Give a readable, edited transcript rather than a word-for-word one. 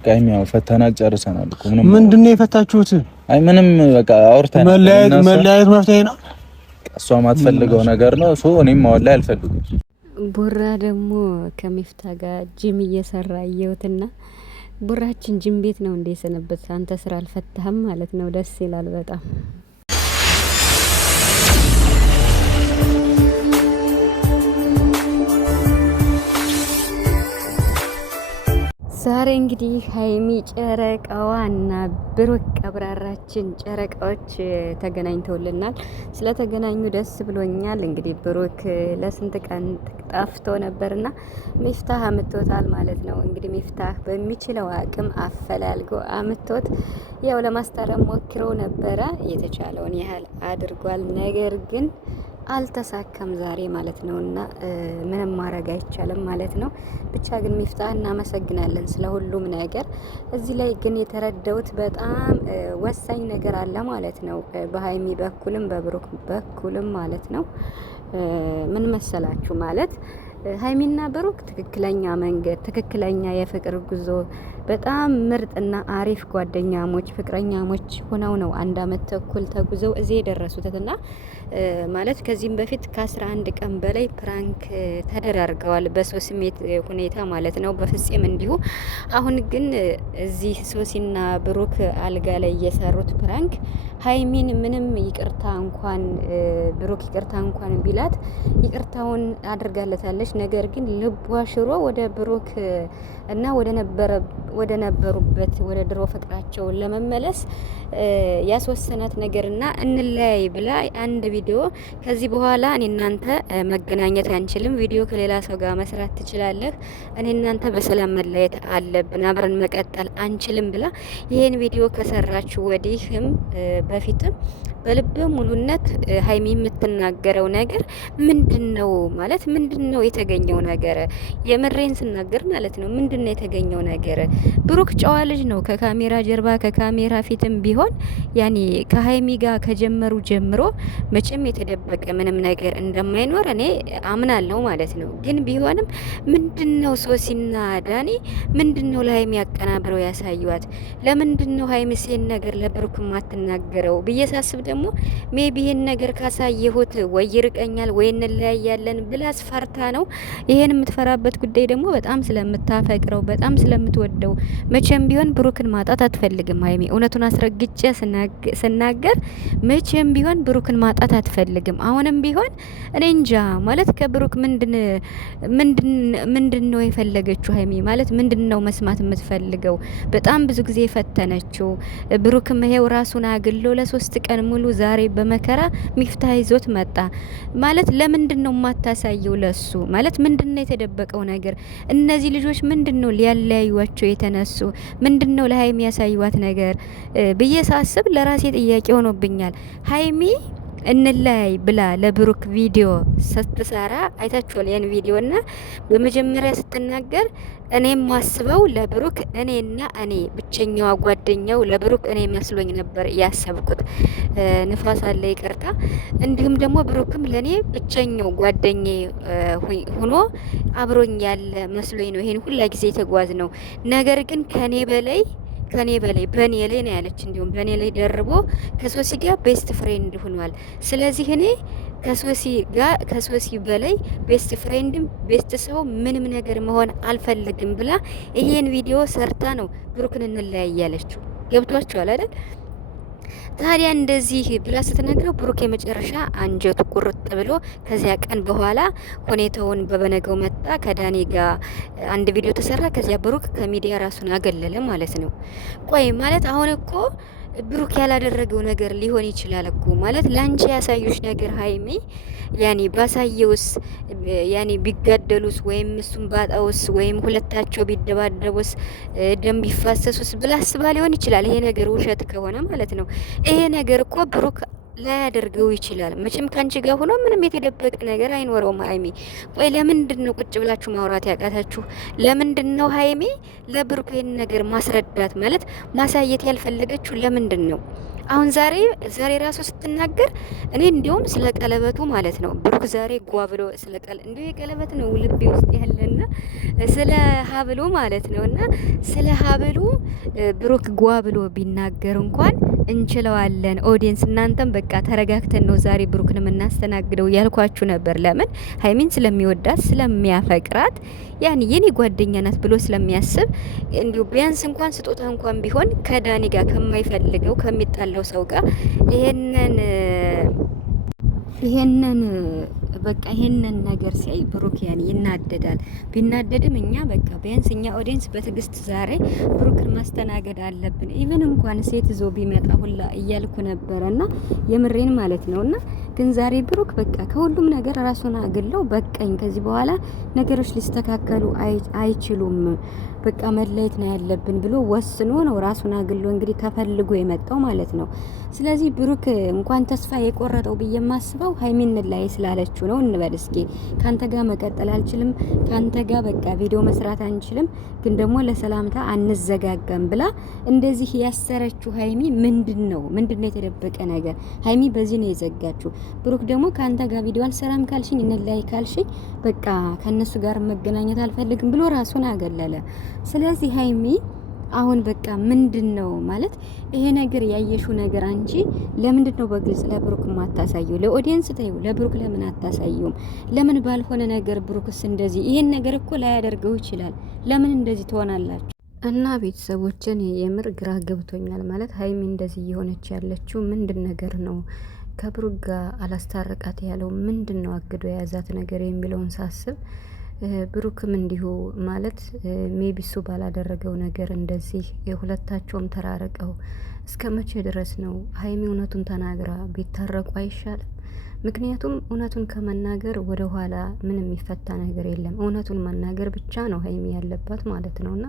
ቃይሚያው ፈተናል ጨርሰናል እኮ ምንድነው የፈታችሁት? አይ ምንም በቃ አውርተን መለያየት መፍትሄ ነው። እሷ ማትፈልገው ነገር ነው። እኔም ወላሂ አልፈልግም። ቡራ ደግሞ ከሚፍታ ጋር ጂም እየሰራ እየውትና ቡራችን ጂም ቤት ነው እንደ የሰነበት አንተ ስራ አልፈታህም ማለት ነው። ደስ ይላል በጣም። ዛሬ እንግዲህ ሀይሚ ጨረቃዋና ብሩክ ቀብራራችን ጨረቃዎች ተገናኝተውልናል። ስለተገናኙ ደስ ብሎኛል። እንግዲህ ብሩክ ለስንት ቀን ጠፍቶ ነበርና ሚፍታህ አምጥቶታል ማለት ነው። እንግዲህ ሚፍታህ በሚችለው አቅም አፈላልጎ አምጥቶት ያው ለማስታረም ሞክሮ ነበረ። የተቻለውን ያህል አድርጓል። ነገር ግን አልተሳካም ዛሬ ማለት ነውና ምንም ማድረግ አይቻልም ማለት ነው። ብቻ ግን ሚፍታህ እናመሰግናለን ስለ ሁሉም ነገር። እዚህ ላይ ግን የተረዳሁት በጣም ወሳኝ ነገር አለ ማለት ነው። በሀይሚ በኩልም በብሩክ በኩልም ማለት ነው። ምን መሰላችሁ ማለት ሀይሚና ብሩክ ትክክለኛ መንገድ ትክክለኛ የፍቅር ጉዞ በጣም ምርጥና አሪፍ ጓደኛሞች ፍቅረኛሞች ሆነው ነው 1 አመት ተኩል ተጉዘው እዚህ የደረሱትና ማለት ከዚህም በፊት ከ11 ቀን በላይ ፕራንክ ተደራርገዋል በሰው ስሜት ሁኔታ ማለት ነው። በፍጹም እንዲሁ አሁን ግን እዚህ ሶሲና ብሩክ አልጋ ላይ የሰሩት ፕራንክ ሀይሚን ምንም ይቅርታ እንኳን ብሩክ ይቅርታ እንኳን ቢላት ይቅርታውን አድርጋለታለች። ነገር ግን ልቧ ሽሮ ወደ ብሩክ እና ወደ ነበሩበት ወደ ድሮ ፍቅራቸው ለመመለስ ያስወሰናት ነገርና እንለያይ ብላ አንድ ቪዲዮ ከዚህ በኋላ እኔ እናንተ መገናኘት አንችልም፣ ቪዲዮ ከሌላ ሰው ጋር መስራት ትችላለህ፣ እኔ እናንተ በሰላም መለየት አለብን፣ አብረን መቀጠል አንችልም ብላ ይሄን ቪዲዮ ከሰራችሁ ወዲህም በፊትም በልበ ሙሉነት ሀይሚ የምትናገረው ነገር ምንድነው ማለት ምንድነው የተገኘው ነገር? የምሬን ስናገር ማለት ነው። ምንድነው የተገኘው ነገር? ብሩክ ጨዋ ልጅ ነው። ከካሜራ ጀርባ ከካሜራ ፊትም ቢሆን ያኔ ከሀይሚ ጋር ከጀመሩ ጀምሮ መቼም የተደበቀ ምንም ነገር እንደማይኖር እኔ አምናለሁ ማለት ነው። ግን ቢሆንም ምንድነው ሶሲና ዳኒ ምንድነው ለሀይሚ ያቀናብረው ያሳዩት? ለምንድነው ሀይሚ ሴን ነገር ለብሩክ ማትናገረው ብዬ ሳስብ ደግሞ ሜቢ ይሄን ነገር ካሳየሁት ወይ ይርቀኛል ወይ እንለያያለን ብላ አስፈርታ ነው። ይሄን የምትፈራበት ጉዳይ ደግሞ በጣም ስለምታፈቅረው በጣም ስለምትወደው መቼም ቢሆን ብሩክን ማጣት አትፈልግም ሀይሚ። እውነቱን አስረግጬ ስናገር መቼም ቢሆን ብሩክን ማጣት አትፈልግም። አሁንም ቢሆን እኔ እንጃ ማለት ከብሩክ ምንድን ነው የፈለገችው ሀይሚ ማለት ምንድን ነው መስማት የምትፈልገው? በጣም ብዙ ጊዜ ፈተነችው። ብሩክም ይሄው ራሱን አግሎ ለ3 ቀን ሙሉ ዛሬ በመከራ ሚፍታህ ይዞት መጣ ማለት ለምንድን ነው የማታሳየው? ለሱ ማለት ምንድን ነው የተደበቀው ነገር? እነዚህ ልጆች ምንድን ነው ሊያለያዩዋቸው የተነሱ? ምንድን ነው ለሀይሚ ያሳዩዋት ነገር ብዬ ሳስብ ለራሴ ጥያቄ ሆኖብኛል። ሀይሚ እንለያይ ብላ ለብሩክ ቪዲዮ ስትሰራ አይታችኋል ያን ቪዲዮና በመጀመሪያ ስትናገር እኔም ማስበው ለብሩክ እኔና እኔ ብቸኛዋ ጓደኛው ለብሩክ እኔ መስሎኝ ነበር ያሰብኩት። ንፋስ አለ ይቅርታ። እንዲሁም ደግሞ ብሩክም ለኔ ብቸኛው ጓደኛዬ ሆኖ አብሮኝ ያለ መስሎኝ ነው ይሄን ሁላ ጊዜ ተጓዝ ነው። ነገር ግን ከኔ በላይ በኔ ላይ ነው ያለች። እንዲሁም በኔ ላይ ደርቦ ከሶሲ ጋር ቤስት ፍሬንድ ሆኗል። ስለዚህ እኔ ከሶሲ በላይ ቤስት ፍሬንድም ቤስት ሰው ምንም ነገር መሆን አልፈልግም ብላ ይሄን ቪዲዮ ሰርታ ነው ብሩክን እንለያይ ያለችው። ገብቷችኋል አይደል? ታዲያ እንደዚህ ብላ ስትነግረው ብሩክ የመጨረሻ አንጀቱ ቁርጥ ብሎ ከዚያ ቀን በኋላ ሁኔታውን በበነገው መጣ ከዳኒ ጋር አንድ ቪዲዮ ተሰራ። ከዚያ ብሩክ ከሚዲያ ራሱን አገለለ ማለት ነው። ቆይ ማለት አሁን እኮ ብሩክ ያላደረገው ነገር ሊሆን ይችላል እኮ ማለት ላንቺ ያሳዩሽ ነገር ሀይሚ ያኔ ባሳየውስ ያኔ ቢጋደሉስ ወይም እሱም ባጣውስ ወይም ሁለታቸው ቢደባደቡስ ደም ቢፋሰሱስ ብላ አስባ ሊሆን ይችላል። ይሄ ነገር ውሸት ከሆነ ማለት ነው። ይሄ ነገር እኮ ብሩክ ላያደርገው ይችላል። መቼም ካንቺ ጋር ሆኖ ምንም የተደበቀ ነገር አይኖረውም ሀይሚ። ቆይ ለምንድን ነው ቁጭ ብላችሁ ማውራት ያቃታችሁ? ለምንድን ነው ሀይሚ ለብሩክ ይሄን ነገር ማስረዳት ማለት ማሳየት ያልፈለገችው ለምንድን ነው? አሁን ዛሬ ራሱ ስትናገር እኔ እንዲያውም ስለ ቀለበቱ ማለት ነው ብሩክ ዛሬ ጓ ብሎ ስለ እንዲሁ የቀለበት ነው ልቤ ውስጥ ያለና ስለ ሀብሉ ማለት ነውና ስለ ሀብሉ ብሩክ ጓ ብሎ ቢናገር እንኳን እንችለዋለን። ኦዲየንስ እናንተም በቃ ተረጋግተን ነው ዛሬ ብሩክን የምናስተናግደው ያልኳችሁ ነበር። ለምን ሀይሚን ስለሚወዳት ስለሚያፈቅራት ያን የኔ ጓደኛ ናት ብሎ ስለሚያስብ እንዲሁ ቢያንስ እንኳን ስጦታ እንኳን ቢሆን ከዳኒ ጋር ከማይፈልገው ከሚጣለው ሰው ጋር ይሄንን በቃ ይሄንን ነገር ሲያይ ብሩክ ያን ይናደዳል። ቢናደድም እኛ በቃ ቢያንስ እኛ ኦዲየንስ በትዕግስት ዛሬ ብሩክን ማስተናገድ አለብን። ኢቨን እንኳን ሴት ዞ ቢመጣ ሁላ እያልኩ ነበረና የምሬን ማለት ነውና ግን ዛሬ ብሩክ በቃ ከሁሉም ነገር ራሱን አግለው በቃኝ፣ ከዚህ በኋላ ነገሮች ሊስተካከሉ አይችሉም፣ በቃ መለየት ነው ያለብን ብሎ ወስኖ ነው ራሱን አግሎ እንግዲህ ተፈልጎ የመጣው ማለት ነው። ስለዚህ ብሩክ እንኳን ተስፋ የቆረጠው ብዬ የማስበው ሀይሚን ላይ ስላለችው ነው እንበል እስኪ። ካንተ ጋር መቀጠል አልችልም፣ ካንተ ጋር በቃ ቪዲዮ መስራት አንችልም፣ ግን ደግሞ ለሰላምታ አንዘጋጋም ብላ እንደዚህ ያሰረችው ሀይሚ ምንድነው የተደበቀ ነገር? ሀይሚ በዚህ ነው የዘጋችው። ብሩክ ደግሞ ካንተ ጋር ቪዲዮ አልሰራም ካልሽኝ እንላይ ካልሽኝ በቃ ከነሱ ጋር መገናኘት አልፈልግም ብሎ ራሱን አገለለ። ስለዚህ ሀይሚ አሁን በቃ ምንድነው ማለት ይሄ ነገር ያየሽው ነገር አንቺ ለምንድነው በግልጽ ለብሩክ ማታሳየው? ለኦዲየንስ ታዩ፣ ለብሩክ ለምን አታሳዩም? ለምን ባልሆነ ነገር ብሩክስ እንደዚህ ይሄን ነገር እኮ ላያደርገው ይችላል። ለምን እንደዚህ ትሆናላችሁ? እና ቤተሰቦችን የምር ግራ ገብቶኛል። ማለት ሀይሚ እንደዚህ እየሆነች ያለችው ምንድን ነገር ነው? ከብሩክ ጋር አላስታረቃት ያለው ምንድነው? አግዶ የያዛት ነገር የሚለውን ሳስብ ብሩክም እንዲሁ ማለት ሜቢ እሱ ባላደረገው ነገር እንደዚህ የሁለታቸውም ተራርቀው እስከ መቼ ድረስ ነው? ሀይሚ እውነቱን ተናግራ ቢታረቁ አይሻልም? ምክንያቱም እውነቱን ከመናገር ወደ ኋላ ምንም የሚፈታ ነገር የለም። እውነቱን መናገር ብቻ ነው ሀይሚ ያለባት ማለት ነውና